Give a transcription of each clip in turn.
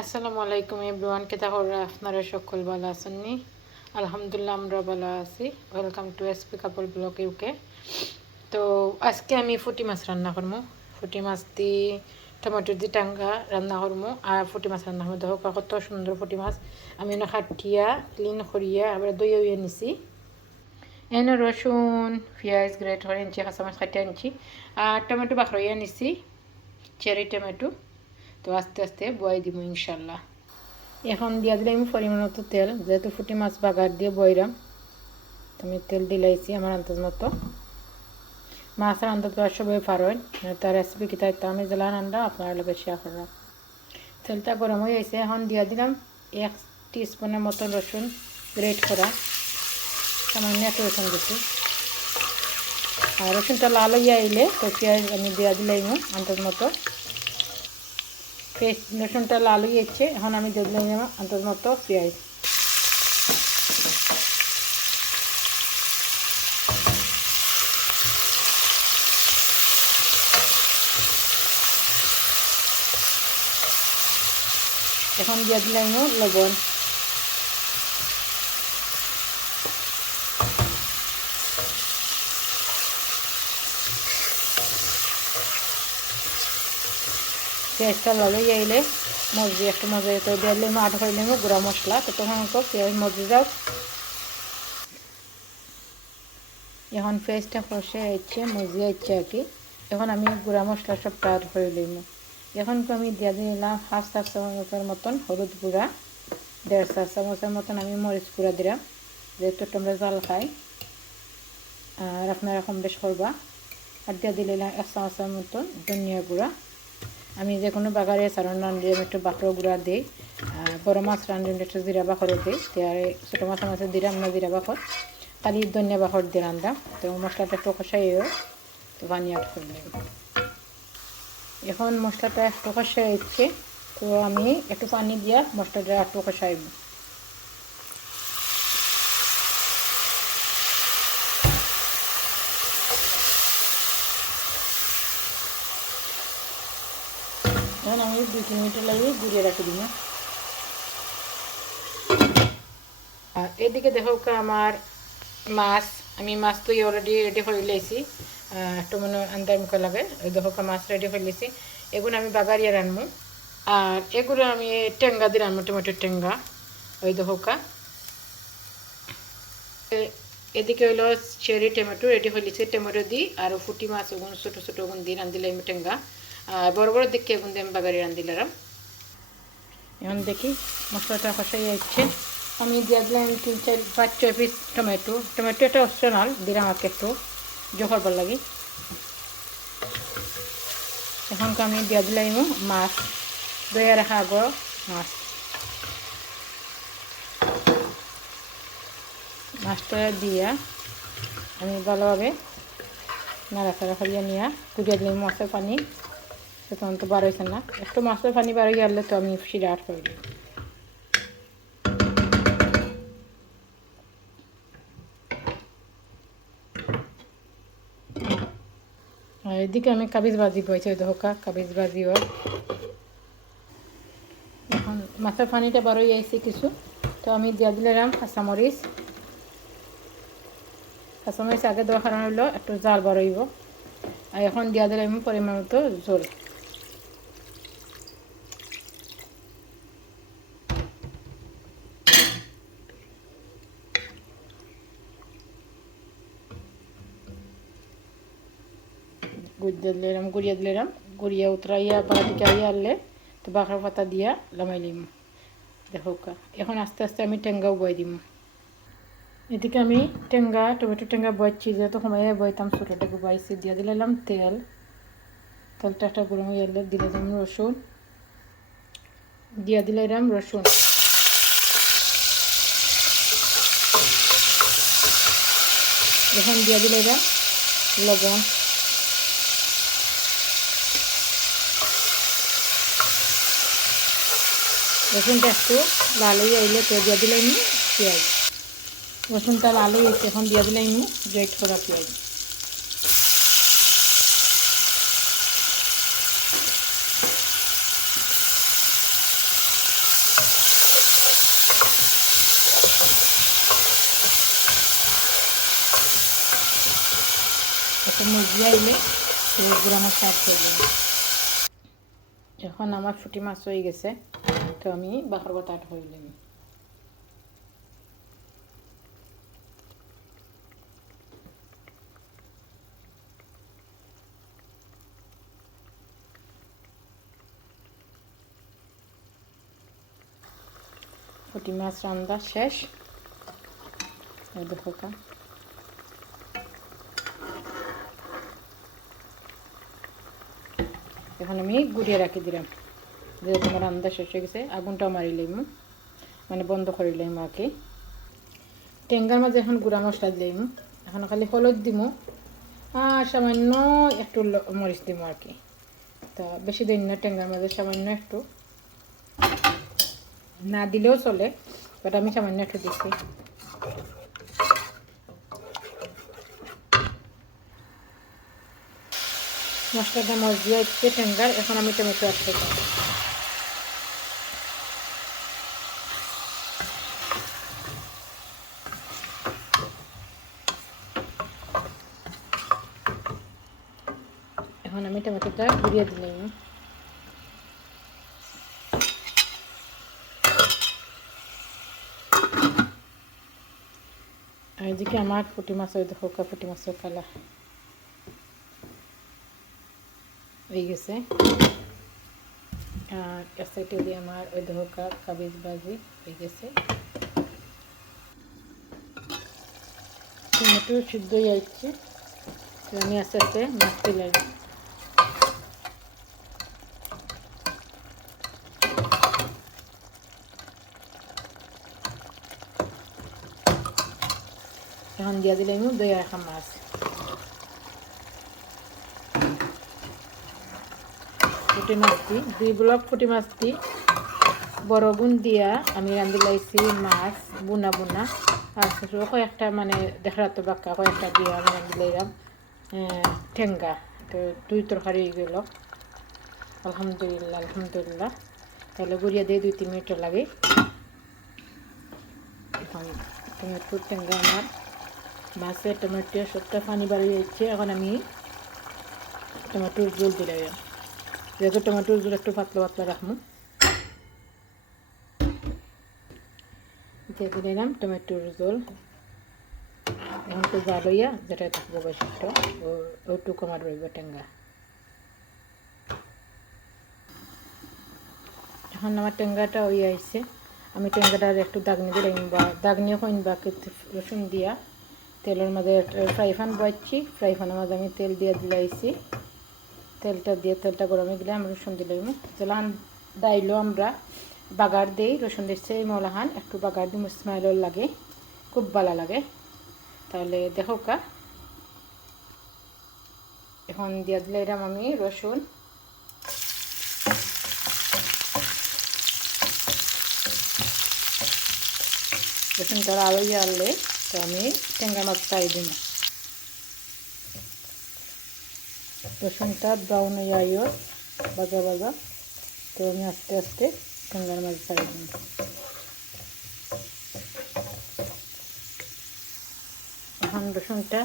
আসসালামু আলাইকুম এভরিওয়ান কে তাহলে আপনারা সকল ভালো আছেননি আলহামদুলিল্লাহ আমরা ভালো আছি। ওয়েলকাম টু এসপি কাপড় ব্লক ইউকে তো আজকে আমি ফুটি মাছ রান্না করব ফুটি মাছ দিয়ে টমেটো দিয়ে টাঙ্গা রান্না করব আর ফুটি মাছ রান্না করব দেখো কত সুন্দর ফুটি মাছ। আমি এনে খাটিয়া ক্লিন করিয়া, আবার দই হইয়া নিছি। এনে রসুন, পেঁয়াজ, গ্রেট করে কাঁচা মাছ কাটিয়ে আনছি আর টমেটো বাখরাইয়া নিছি। Cherry, tomato. তো আস্তে আস্তে বয় দিব ইনশাল্লাহ। এখন দিয়া দিলে পরিমাণ মতো তেল, যেহেতু ফুটি মাছ বাগার দিয়ে বইরাম আমি তেল দিলাইছি আমার আন্দাজ মতো। মাছের আন্দাজ পাওয়ার সবাই পারেন তার রেসিপি কি তাই আমি জেলা রান্না আপনার লোকের শেয়ার করলাম তেলটা গরম হয়ে গেছে, এখন দিয়া দিলাম এক টিস্পুনের মতো রসুন গ্রেট করা। সামান্য এক রসুন দিচ্ছি আর রসুনটা লাল হয়ে আইলে তো পেঁয়াজ আমি দিয়া দিলাম আন্দাজ মতো। পেস্ট, রসুনটা লাল হয়ে এখন আমি দিয়ে দিলাম আন্তর মতো পেঁয়াজ। এখন দিয়ে দিলাম লবণ। পেঁয়াজটা ভালো যাইলে মসজি একটু মজা যেত দিয়ে আট করে নেব গুঁড়া মশলা। তো তখন পেঁয়াজ মজে যাও এখন পেঁয়াজটা কষে যাচ্ছে মজে যাচ্ছে আর কি। এখন আমি গুঁড়া মশলা সব আট করে নিব এখন তো আমি দিয়ে দিলাম হাফ চা চামচের মতন হলুদ গুঁড়া, দেড় চা চামচের মতন আমি মরিচ গুঁড়া দিলাম, যেহেতু তোমরা জাল খাই আর আপনারা কম বেশ করবা। আর দিয়ে দিলাম এক চামচের মতন ধনিয়া গুঁড়া। আমি যে কোনো বাগারে সারণ রান্ধি আমি একটু বাকর গুঁড়া দিই বড় মাছ রান্ধি একটু জিরা বাকর দিই তারে ছোটো মাছ মাছের দিলাম না জিরা বাকর কালি ধনিয়া বাকর দিয়ে রান্ধাম তো মশলাটা একটু কষাইও তো পানি আট করে এখন মশলাটা একটু হচ্ছে তো আমি একটু পানি দিয়া মশলাটা একটু কষাইব এখন আমি দুই, তিন মিনিট লাগিয়ে গুড়িয়ে রাখি দিই আর এদিকে দেখো আমার মাছ, আমি মাছ তো অলরেডি রেডি করে লেছি। একটু মনে আন্দার লাগে। দেখো মাছ রেডি করে লেছি। এগুলো আমি বাগারিয়ে রানবো। আর এগুলো আমি টেঙ্গা দিয়ে রানবো, টমেটোর টেঙ্গা। ওই দেখোকা এদিকে হইল চেরি টমেটো রেডি হয়ে লিছি। টমেটো দিই, আর ফুটি মাছ ওগুন ছোটো ছোটো ওগুন দিয়ে রান্ধিলে আমি টেঙ্গা। বড় বড় দিকে এখন আমি বাগারি রান্ধিলাম এখন দেখি মশলাটা কষাই যাচ্ছে আমি দিয়ে দিলাম তিন চার, পাঁচ ছয় পিস টমেটো। টমেটো এটা অপশনাল, দিলাম আমাকে একটু জোহর ভালো লাগে। এখন আমি দিয়ে দিলাম মাছ, দইয়া রাখা আগর মাছ। মাছটা দিয়া, আমি ভালোভাবে নাড়াচাড়া করিয়া নিয়ে পুজো দিলাম মাছের পানি। তখন তো বার হয়েছে না। একটু মাছের পানি বার গেলে তো আমি সিরা আট করে দিই এদিকে আমি কাবিজ ভাজি বইছি ধোকা কাবিজ ভাজিও এখন মাছের পানিটা বার হয়ে কিছু। তো আমি দিয়া দিলাম কাঁচামরিচ। কাঁচামরিচ আগে দেওয়ার কারণ হলো একটু জাল বার হইব। আর এখন দিয়া দিলাম পরিমাণ মতো জল দিলাম গুড়িয়া দিলাম গুড়িয়া উতরাইয়া বাড়িতে আইয়া আনলে, তো বাঁকড়া পাতা দিয়া লামাইলিম দেখো এখন আস্তে আস্তে আমি টেঙ্গাও বয় দিম। এদিকে আমি টেঙ্গা, টমেটো টেঙ্গা বয়ছি যেহেতু সময় বইতাম ছোটোটাকে বয়ছি, দিয়ে দিলাম তেল। তেলটা একটা গরম হয়ে গেলে দিলে দিলাম রসুন। দিয়া দিলাম রসুন। এখন দিয়া দিলাম লবণ। রসুনটা একটু লাল হয়ে আইলে তো দিয়ে দিলাম পেঁয়াজ। রসুনটা লাল হয়ে এখন দিয়ে দিলাম গ্রেট করা পেঁয়াজ। এখন মজে আইলে সার করে এখন আমার ফুটি মাছ হয়ে গেছে। তো আমি বাকর কথা হইলাম পুঁটি মাছ রান্না শেষ। দেখো কা। এখন আমি গুড়িয়ে রাখি দিলাম। যে তোমার রান্না শেষ হয়ে গেছে, আগুনটাও মারিলাম মানে বন্ধ করিলাম আর কি। টেঙ্গার মাঝে এখন গুঁড়া মশলা দিলাম এখন খালি হলুদ দিম আর সামান্য একটু মরিচ দিম আর কি। তা বেশি দিন না, টেঙ্গার মাঝে সামান্য একটু। না দিলেও চলে বাট আমি সামান্য একটু দিচ্ছি মশলাটা মজ দিয়ে টেঙ্গার, এখন আমি টমেটো অ্যাড টমেটোটা ঘুরিয়ে দিলাম আর এদিকে আমার পুঁটি মাছ ওই দেখো পুঁটি মাছের কালা। হয়ে গেছে। আর এক সাইডে দিয়ে আমার ওই দেখো কাবিজ বাজি হয়ে গেছে। টমেটো সিদ্ধ হয়ে আমি আস্তে আস্তে মাছ তুলে এখন দিয়া দিলে আমি দই রাখা মাছ ফুটি মাছটি দুই ব্লক ফুটি মাছটি বড় গুণ দিয়া আমি রান্ধি লাইছি মাছ বুনা বুনা আর কয়েকটা মানে দেখার তো বাক্কা কয়েকটা দিয়া আমি রান্ধি লাইলাম ঠেঙ্গা তো দুই তরকারি হয়ে গেল আলহামদুলিল্লাহ আলহামদুলিল্লাহ তাহলে গুড়িয়া দিয়ে দুই তিন মিনিট লাগে এখন টমেটো টেঙ্গা আমার মাছের টমেটো, সবটা পানি বাড়িয়ে যাচ্ছে এখন আমি টমেটোর জল দিলে যেহেতু টমেটোর জল একটু পাতলা পাতলা রাখব। দিয়ে দিলাম টমেটোর জল। এখন তো জাল হইয়া যেটা থাকব বৈশিষ্ট্য ওইটুকু আমার রইব টেঙ্গা এখন আমার টেঙ্গাটা ওই আইছে। আমি টেঙ্গাটার একটু দাগনি দিলাম বা দাগনি হইন বা রসুন দিয়া। তেলের মাঝে ফ্রাই প্যান বয়াচ্ছি। ফ্রাই প্যানের মাঝে আমি তেল দিয়ে দিলাইছি। তেলটা দিয়ে, তেলটা গরমে গেলে আমি রসুন দিলাম। যেলাহান দাইলো আমরা বাগার দিই, রসুন দিচ্ছে মলাহান। একটু বাগার দিই স্মাইলর লাগে, খুব ভালো লাগে। তাহলে দেখো কা। এখন দিয়ে দিলে এরম আমি রসুন। রসুন রসুনটা আলো আনলে তো আমি টেঙ্গা মাছটা এই দিন রসুনটা ব্রাউন হয়ে আইও বাজা বাজা তো আমি আস্তে আস্তে টেঙ্গার মাছ ছাড়ি দিন এখন রসুনটা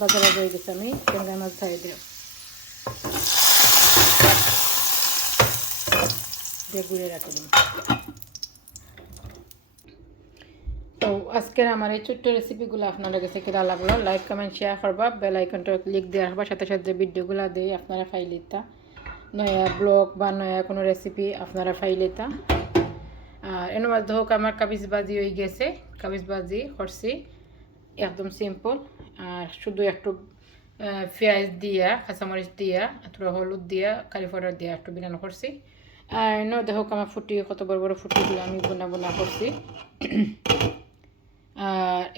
বাজা বাজা হয়ে গেছে, আমি টেঙ্গার মাছ ছাড়ি দিলাম। দিয়ে গুঁড়ে রাখি দিন তো আজকের আমার এই ছোট্ট রেসিপিগুলো আপনারা কাছে কেরা লাগল লাইক কমেন্ট শেয়ার করবা। বেল আইকনটা ক্লিক দিয়ে রাখবা। সাথে সাথে ভিডিওগুলো দিয়ে আপনারা ফাইলিতা নয়া ব্লগ বা নয়া কোনো রেসিপি আপনারা ফাইলিতা আর এর মধ্যে হোক আমার কাবিজ বাজি হয়ে গেছে। কাবিজ বাজি করছি একদম সিম্পল আর শুধু একটু পেঁয়াজ দিয়া, কাঁচামরিচ দিয়া, একটু হলুদ দিয়া কারি পাউডার দিয়া একটু বিরানো করছি। আর এনে দেখো আমার ফুটি, কত বড় বড় ফুটিগুলো আমি বোনা বোনা করছি।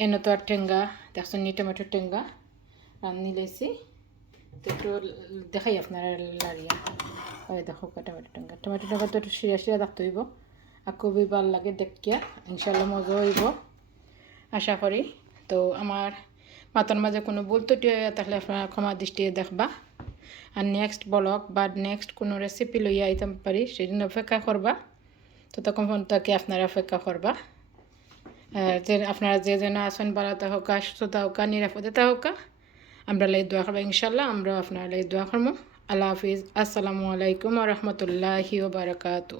এনে তো আর টেঙ্গা দেখছেন নি টমেটোর টেঙ্গা? রান্নি লাইছি তো দেখাই আপনারা লাড়িয়া। ওই দেখো টমেটো টেঙ্গা। টমেটো টেঙ্গা তো একটু সিরিয়া সিরিয়া হইব আর খুবই ভালো লাগে দেখিয়া। ইনশাল্লাহ মজা হইব। আশা করি। তো আমার মাথার মাঝে কোনো ভুল ত্রুটি হয়ে তাহলে আপনারা ক্ষমা দৃষ্টিতে দেখবা। আর নেক্সট ব্লগ বা নেক্সট কোনো রেসিপি লইয়া আইতাম পারি, সেদিন অপেক্ষা করবা। ততক্ষণ পর্যন্ত কি আপনারা অপেক্ষা করবা। যে আপনারা যে যেন আসন বাড়াতে হোক সুস্থতা হোক, নিরাপদে হোক আমরা লাই দোয়া করব ইনশাল্লাহ আমরা আপনারা লাই দোয়া করব। আল্লাহ হাফিজ। আসসালামু আলাইকুম রহমতুল্লাহি বারকাতু